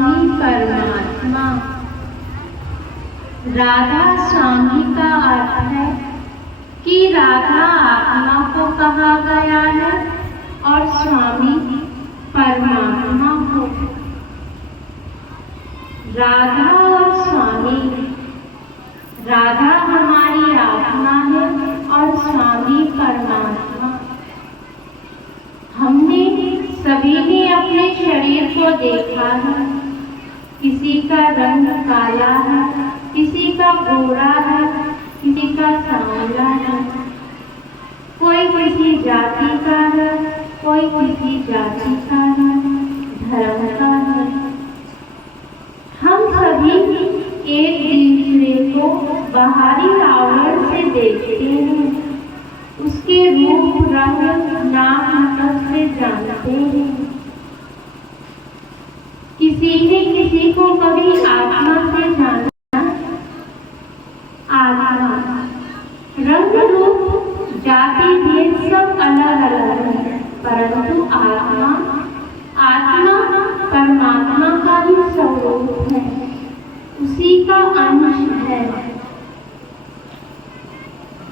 स्वामी परमात्मा। राधा स्वामी का अर्थ है कि राधा आत्मा को कहा गया है और स्वामी परमात्मा को। राधा और स्वामी, राधा हमारी आत्मा है और स्वामी परमात्मा। हमने सभी ने अपने शरीर को देखा है, किसी का रंग काला है, किसी का गोरा है, किसी का सांवला है, कोई किसी जाति का है, कोई किसी जाति का है, धर्म का है। हम सभी एक दूसरे को बाहरी आवरण से देखते हैं, उसके रूप रंग नाम नस्ल से जानते हैं। किसी ने किसी को कभी आत्मा से जाना। आत्मा, रंग रूप जाति भेद सब अलग अलग है, परंतु आत्मा परमात्मा का ही स्वरूप है, उसी का अंश है।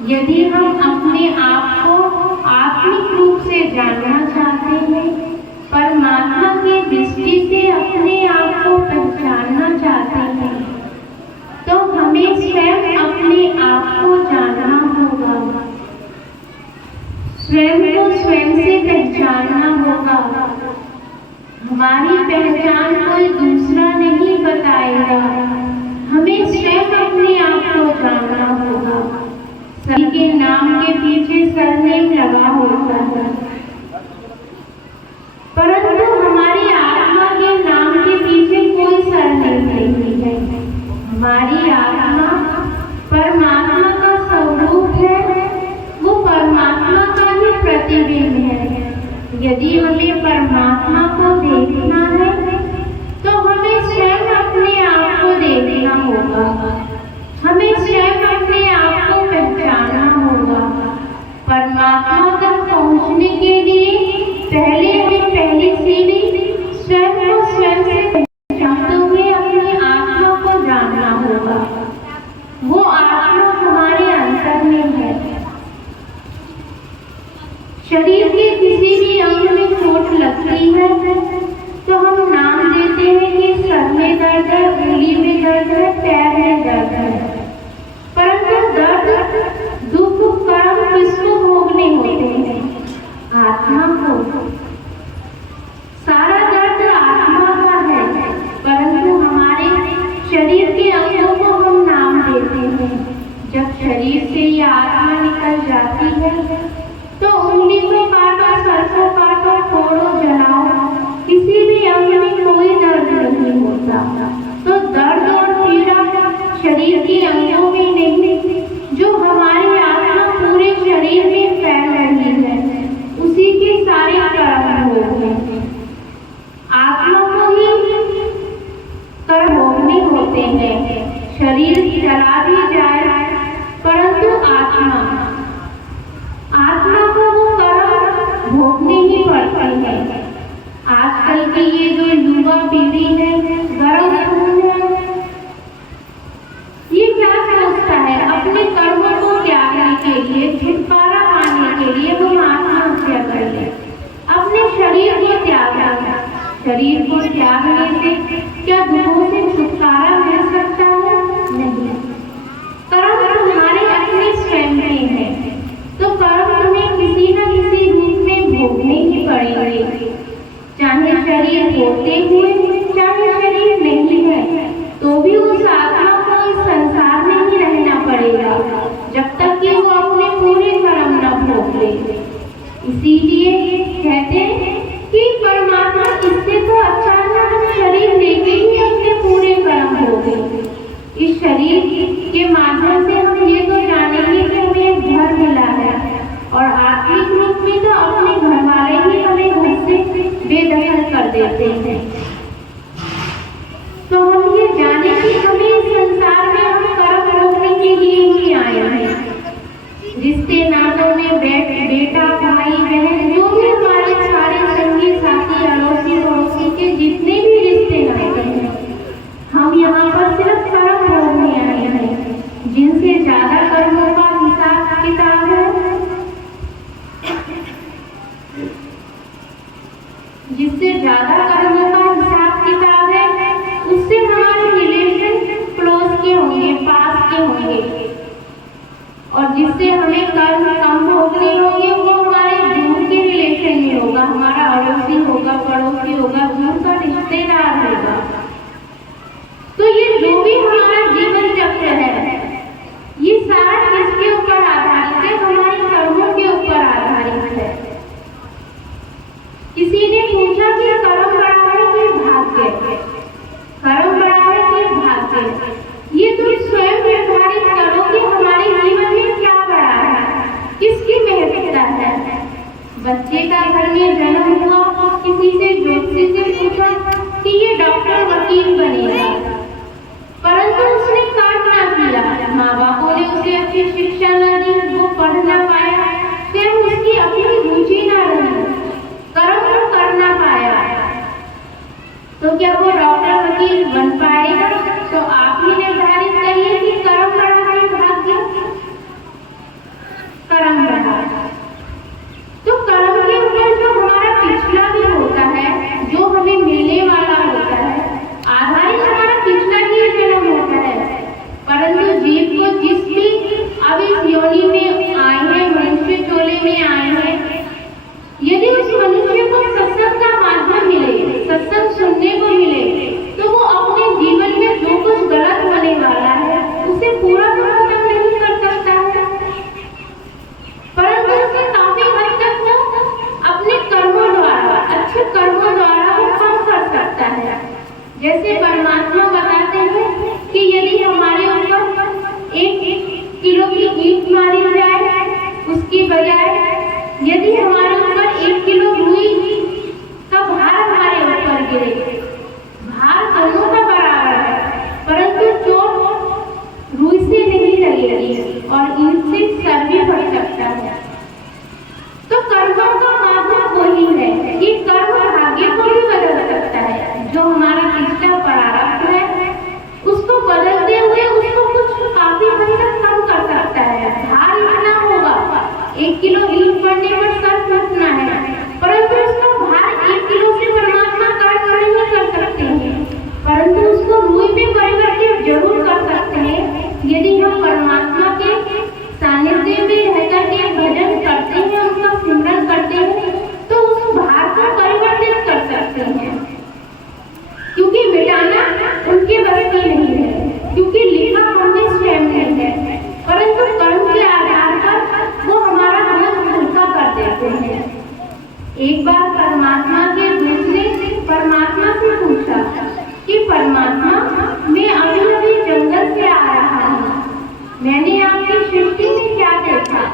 यदि हम अपने आप को आत्मिक रूप से जानना चाहते हैं, परमात्मा की दृष्टि से अपने आप को पहचानना चाहते हैं, तो हमें स्वयं अपने आप को जानना होगा, स्वयं को स्वयं से पहचानना होगा। हमारी पहचान कोई दूसरा नहीं बताएगा, हमें स्वयं अपने आप को जानना होगा। सभी के नाम के पीछे सरनेम लगा होता है, परंतु हमारी आत्मा के नाम के पीछे कोई सरनेम नहीं है। हमारी आत्मा परमात्मा का स्वरूप है, वो परमात्मा का ही प्रतिबिंब है। यदि हमें परमात्मा को देखना है तो हमें स्वयं अपने आप को देखना होगा, हमें स्वयं अपने आप को पहचानना होगा। परमात्मा तक पहुंचने के लिए पहले हमें पहली सीढ़ी स्वयं को स्वयं से पहचानते हुए अपनी आत्मा को जानना होगा। वो आत्मा हमारे अंतर में है। शरीर के किसी भी अंग में चोट लगती है तो हम नाम देते हैं कि सर में दर्द है, उंगली में दर्द है, पैर में दर्द है, परंतु दर्द दुख कर्म किसको भोगने होते हैं? आत्मा को। सारा दर्द आत्मा का है, परंतु हमारे शरीर के अंगों को हम नाम देते हैं। जब शरीर से ये आत्मा निकल जाती है तो उंगली को काटो, सर को काटो, फोड़ो, जलाओ, किसी भी अंग में कोई दर्द नहीं होता। तो दर्द और पीड़ा शरीर के अंगों में नहीं, जो हमारी आत्मा पूरे शरीर में फैल रही है, उसी के सारे कर्म भोग हैं। आत्मा को ही कर्म भोगने होते हैं। शरीर चला भी जाए, परंतु आत्मा को वो कर्म भोगने ही पड़ते हैं। आजकल की ये जो युवा पीढ़ी है, गर्म खून है, ये क्या सोचता है? अपने कर्मों को त्यागने के लिए, छुटकारा पाने के लिए वो आत्महत्या कर ले, अपने शरीर को त्यागना है। शरीर को त्यागने से क्या दुखों से छुटकारा मिल सकता है? नहीं। कर्म तुम्हारे अपने स्वयं में है, तो कर्म तुम्हें किसी न किसी रूप में भोगने ही पड़ेंगे। चाहे शरीर होते हुए, चाहे शरीर नहीं है, तो भी उस आत्मा को इस संसार में ही रहना पड़ेगा, जब तक कि वो अपने पूरे कर्म न भोग ले। इसीलिए कहते हैं कि परमात्मा इससे तो अच्छा है हम शरीर लेके ही अपने पूरे कर्म भोगे। इस शरीर के माध्यम से हम ये तो जानेंगे कि हमें एक घर मिला है, और आत्मिक रूप में तो अपने घर वाले ही हमें घर से बेदखल कर देते हैं। तो हम ये जाने कि हमें इस संसार में हम कर्म भोगने के लिए ही आए हैं। रिश्ते नातों में बेटा, भाई, बहन, जो भी हमारे सारे संगी साथी, अड़ोसी पड़ोसी के जितने भी रिश्ते नाते हैं, जिससे ज्यादा कर्मों का हिसाब किताब है उससे हमारे रिलेशन क्लोज के होंगे, पास के होंगे। और जिससे हमें कर्म कम भोगने होंगे वो हमारे दूर के रिलेशन में होगा, हमारा अड़ोसी होगा, पड़ोसी होगा, दूर का रिश्तेदार होगा। तो ये जो भी हमारा जीवन चक्र है ये सारा किसके ऊपर आधारित है? हमारे कर्मों के ऊपर आधारित है। किसी ने पूछा कि कर्म बड़ा है कि भाग्य? कर्म बड़ा है कि भाग्य? ये तुम स्वयं निर्धारित करो कि हमारे जीवन में क्या बड़ा है, किसकी महत्वता है। बच्चे का घर में जन्म हुआ, किसी से ज्योतिषी से पूछा कि ये डॉक्टर वकील बनेगा, परंतु उसने काम ना किया, माँ बापों ने उसे अच्छी शिक्षा न दी, वो पढ़ ना पाया, फिर उसकी अपनी रुचि ना रही, कर्म तो कर ना पाया, तो क्या वो डॉक्टर वकील बन पाएगा? तो आप ही निर्धारित करिए कि कर्म बड़ा है भाग्य? कर्म बड़ा। तो कर्म के ऊपर जो हमारा पिछला भी होता है, जो हमें मिलने वाला होता है, आधारित हमारा पिछला ही जन्म होता है। परंतु जीव को जिस भी अब इस योनि में आए हैं, मनुष्य चोले में आए हैं, यदि उस मनुष्य को सत्संग का माध्यम मिले, सत्संग सुनने को मिले, तो वो अपने जीवन में जो कुछ गलत होने वाला है उसे पूरा खत्म नहीं कर सकता है, परंतु उसे काफी हद तक वो अपने कर्मों द्वारा, अच्छे कर्मों द्वारा वो कम कर सकता है। जैसे परमात्मा बताते हैं कि यदि हमारे ऊपर 1 किलो की ईंट मारी जाए, उसकी बजाय यदि हमारे ऊपर 1 किलो रुई का भार हमारे ऊपर गिरे, भार दोनों का बराबर है, परंतु चोट रुई से नहीं लगेगी और ईंट से सर भी फट सकता है। तो कर्मों का माध्यम वही है कि कर्म भाग्य को भी बदल सकता है। जो हमारा पिछला प्रारब्ध है उसको बदलते हुए उसको कुछ काफी हद तक कम कर सकता है। भार इतना होगा, 1 किलो ईंट पड़ने पर सर फटना है, परंतु उसका भार 1 किलो से परमात्मा कम नहीं कर सकते हैं, परंतु उसको रुई में परिवर्तित जरूर कर सकते हैं। यदि हम परमात्मा के सानिध्य में रहकर के भजन करते हैं, उनका सिमरन करते हैं, तो उस भार को परिवर्तित कर सकते हैं, क्योंकि मिटाना उनके बस की नहीं है, क्योंकि लिखा हमने स्वयं नहीं है, परंतु कर्म के आधार पर वो हमारा मन हल्का कर देते हैं। एक बार परमात्मा के दूत ने परमात्मा से पूछा कि परमात्मा, मैं अभी अभी जंगल से आ रहा हूँ, मैंने आपकी सृष्टि में क्या देखा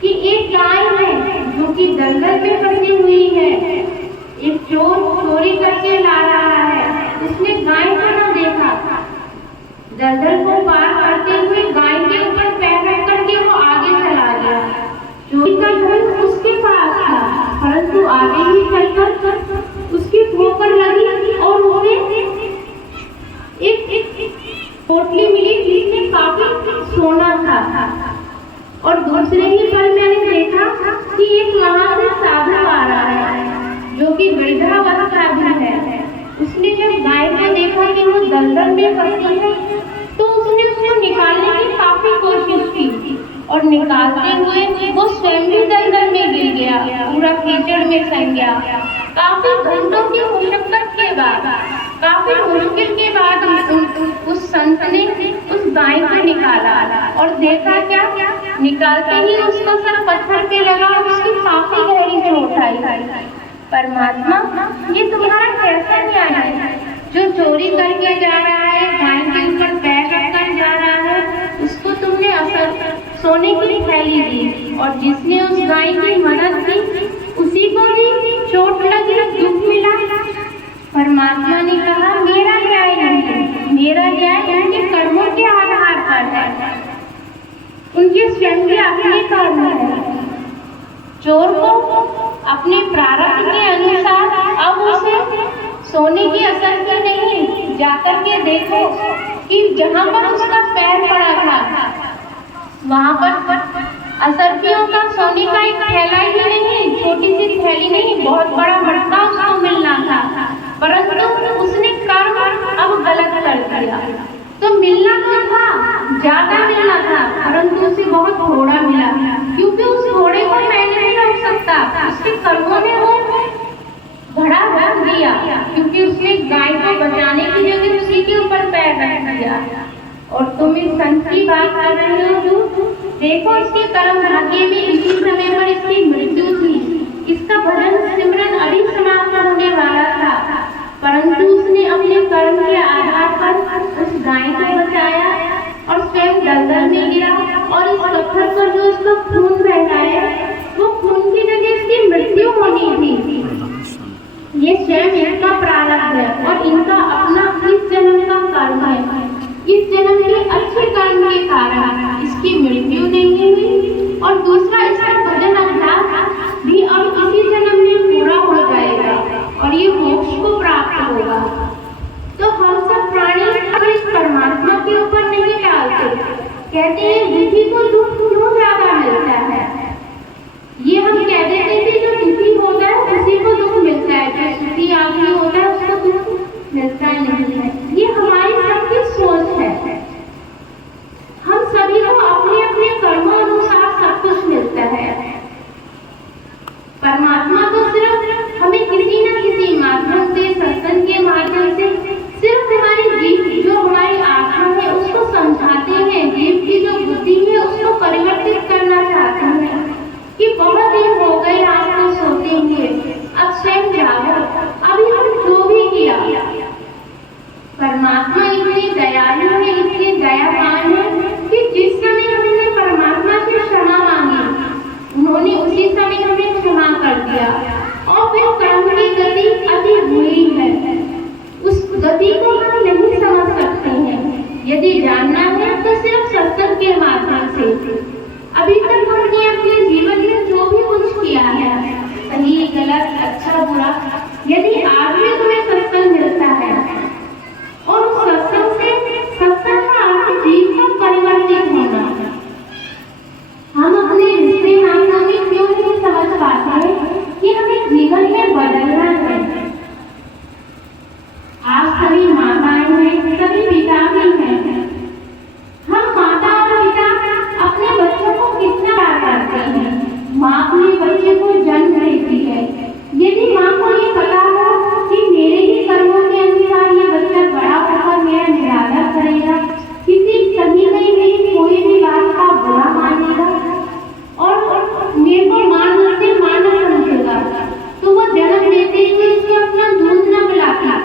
कि एक गाय है जो कि दलदल में फंसी हुई है, एक चोर चोरी करके ला रहा है, उसने गाय को न देखा, दलदल को पार करते हुए गाय के ऊपर पैर रख करके वो आगे चला गया। चोरी का धन उसके पास था, परंतु आगे ही चलकर उसकी ठोकर लगी और उसे एक पोटली मिली जिसमें काफी सोना था। और दूसरे ही पल मैंने देखा कि एक वहां से साधु आ रहा है जो कि वृद्धावस्था भी है। उसने जब गाय को देखा कि वो दलदल में फंसी है, तो उसने उसको निकालने की काफी कोशिश की और निकालते हुए वो स्वयं भी दलदल में गिर गया, पूरा कीचड़ में सन गया। काफी घंटों की मुशक्कत के बाद, काफी मुश्किल के बाद उस संत ने उस गाय को निकाला और देखा क्या, निकालते ही उसका सर पत्थर पे लगा, उसकी काफी गहरी चोट आई। परमात्मा, ये तुम्हारा कैसा न्याय है? जो चोरी करके जा रहा है, गाय के ऊपर पैर रखकर जा रहा है, उसको तुमने असर सोने की थैली दी, और जिसने उस गाय की मदद की उसी को भी चोट लगी, दुख मिला। परमात्मा ने कहा, मेरा न्याय नहीं, मेरा न्याय उनके कर्मों के आधार पर है, उनके स्वयं के अपने कर्म है। चोर को अपने प्रारब्ध के अनुसार अब उसे सोने की असर की नहीं, जाकर के देखो कि जहाँ पर उसका पैर पड़ा था वहाँ पर असरफियों का सोने का एक थैला ही नहीं, छोटी सी थैली नहीं, बहुत बड़ा मटका उसको दिया, क्योंकि उसने गाय को बचाने की जगह उसी के ऊपर पैर रख दिया। और तुम इस संत की बात कर रहे हो जो देखो, इसके कर्म भाग्य में इसी समय पर इसकी मृत्यु थी। इसका भजन सिमरन अभी समाप्त होने वाला था, परंतु उसने अपने कर्म के आधार पर उस गाय को बचाया और स्वयं दलदल में गिरा, और इस पत्थर पर जो उसका खून बहता है वो खून की जगह इसकी मृत्यु होनी थी। ये स्वयं इनका प्रारब्ध है और इनका अपना इस जन्म का कर्म है। इस जन्म के अच्छे कर्म के कारण इसकी मृत्यु नहीं हुई, और दूसरा इसका भजन अभ्यास भी अब इसी जन्म में पूरा हो जाएगा और ये मोक्ष को प्राप्त होगा। तो हम सब प्राणी इस परमात्मा के ऊपर नहीं डालते, कहते हैं दुखी को दुख क्यों ज्यादा मिलता है। ये हम कह देते हैं कि जो दुखी होता है उसी को दुख मिलता है, जो सुखी आदमी होता है उसको दुख मिलता नहीं है। ये हमारी सबकी सोच है। हम सभी को अपने अपने कर्मों अनुसार सब कुछ मिलता है। परमात्मा तो सिर्फ हमें किसी न किसी माध्यम से, सत्संग के माध्यम से, सिर्फ हमारी जीव जो हमारी आत्मा है उसको समझाते हैं, जीव की जो बुद्धि है उसको परिवर्तित करना चाहते हैं कि बहुत दिन हो गए आपको सोते हुए, अब स्वयं जागो, अभी हम जो भी किया। परमात्मा इतनी दयालु है, इतनी दयावान है कि जिस समय हमने परमात्मा से क्षमा मांगी उन्होंने उसी समय हमें क्षमा कर दिया। और फिर कर्म की गति अति बुरी है, उस गति को हम नहीं समझ सकते हैं। यदि जानना है तो सिर्फ सत्संग के माध्यम से। अभी तक हमने अपने जीवन में जो भी कुछ किया है, सही गलत अच्छा बुरा, यदि आज भी तुम्हें सत्संग मिलता है और उस सत्संग से, सत्संग का अर्थ जीव का परिवर्तित होना। हम अपने रिश्ते नातों में क्यों नहीं समझ पाते कि हमें जीवन में बदलना है। आज सभी माताएं हैं, सभी पिता भी हैं। हम माता और पिता अपने बच्चों को कितना प्यार करते हैं। माँ अपने बच्चे को जन्म देती है। यदि माँ को ये पता हो कि मेरे ही कर्मों के अनुसार ये बच्चा बड़ा होकर मेरा निरादर करेगा, किसी कहीं नहीं कोई भी बात का बुरा मानेगा और मेरे को मान से माना समझेगा, तो वो जन्म देते हुए इसको अपना दूध न पिलाता,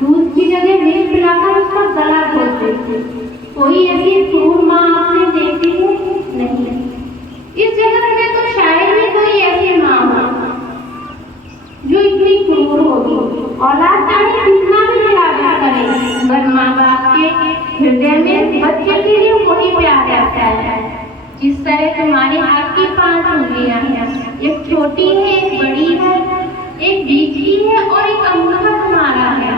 दूध की जगह दूध पिलाकर उसका गला घोट देती। कोई ऐसी क्रूर माँ आपने देखी है? नहीं। इस जगत में तो शायद ही कोई ऐसी माँ हो जो इतनी क्रूर होगी। औलाद चाहे कितना भी प्यार करे, मगर माँ बाप के हृदय में बच्चे के लिए वही प्यार रहता है। जिस तरह तुम्हारे हाथ की 5 उंगलियां हैं, एक छोटी है, एक बड़ी है, एक बीच की है और एक अंगूठा तुम्हारा है।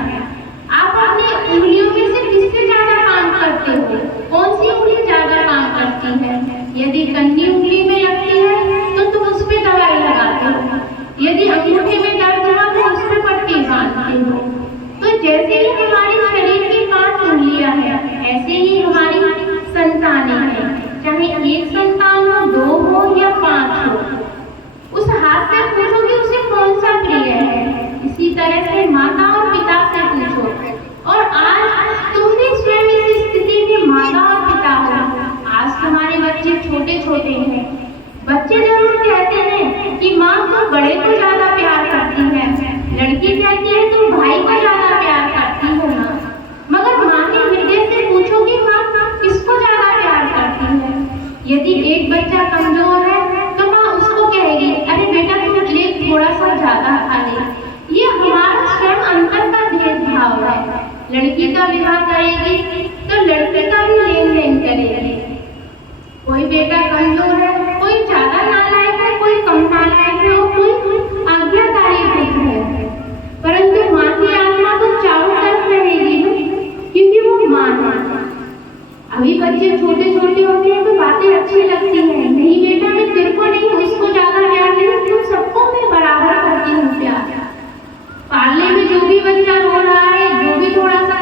आप अपनी उंगलियों में से किससे ज्यादा काम करते हो? कौन सी उंगली ज्यादा काम करती है? यदि कन्नी उंगली में लगती है तो तुम उस पर दवाई लगाते हो, यदि अंगूठे में दर्द हुआ तो उस पर पट्टी बांधते हो। तो जैसे ही हमारे शरीर की 5 उंगलियां हैं, ऐसे ही हमारी संतानें हैं, चाहे एक संतान हो, 2 हो या 5 हो। उस हाथ से पूछो कि उसे कौन सा प्रिय है। इसी तरह से माता और पिता से पूछो। और आज तुम भी स्वयं इस स्थिति में माता और पिता हो। आज तुम्हारे बच्चे छोटे छोटे हैं। बच्चे जरूर कहते हैं कि माँ तो बड़े को ज्यादा प्यार करती है, लड़की कहती है तुम भाई को ज्यादा प्यार करती हो ना। मगर माँ के हृदय से पूछो कि माँ किसको ज्यादा प्यार करती है। यदि एक बच्चा कमजोर है तो माँ उसको कहेगी अरे बेटा तुम ले थोड़ा सा ज्यादा खा ले। ये हमारा स्वयं अंतर का भेदभाव है। लड़की का विवाह करेगी तो लड़के का भी लेन देन करेगी। कोई बेटा कमजोर है, कोई ज्यादा नालायक है, कोई कम नालायक है और कोई आज्ञाकारी पुत्र है। परंतु माँ की आत्मा तो चारों तरफ रहेगी ना, क्योंकि वो माँ है। अभी बच्चे छोटे छोटे होते हैं तो बातें अच्छी लगती हैं, नहीं बेटा मैं तेरे को नहीं उसको ज्यादा प्यार नहीं, तुम सबको मैं बराबर करती हूँ प्यार। पालने में जो भी बच्चा रो रहा है, जो भी थोड़ा सा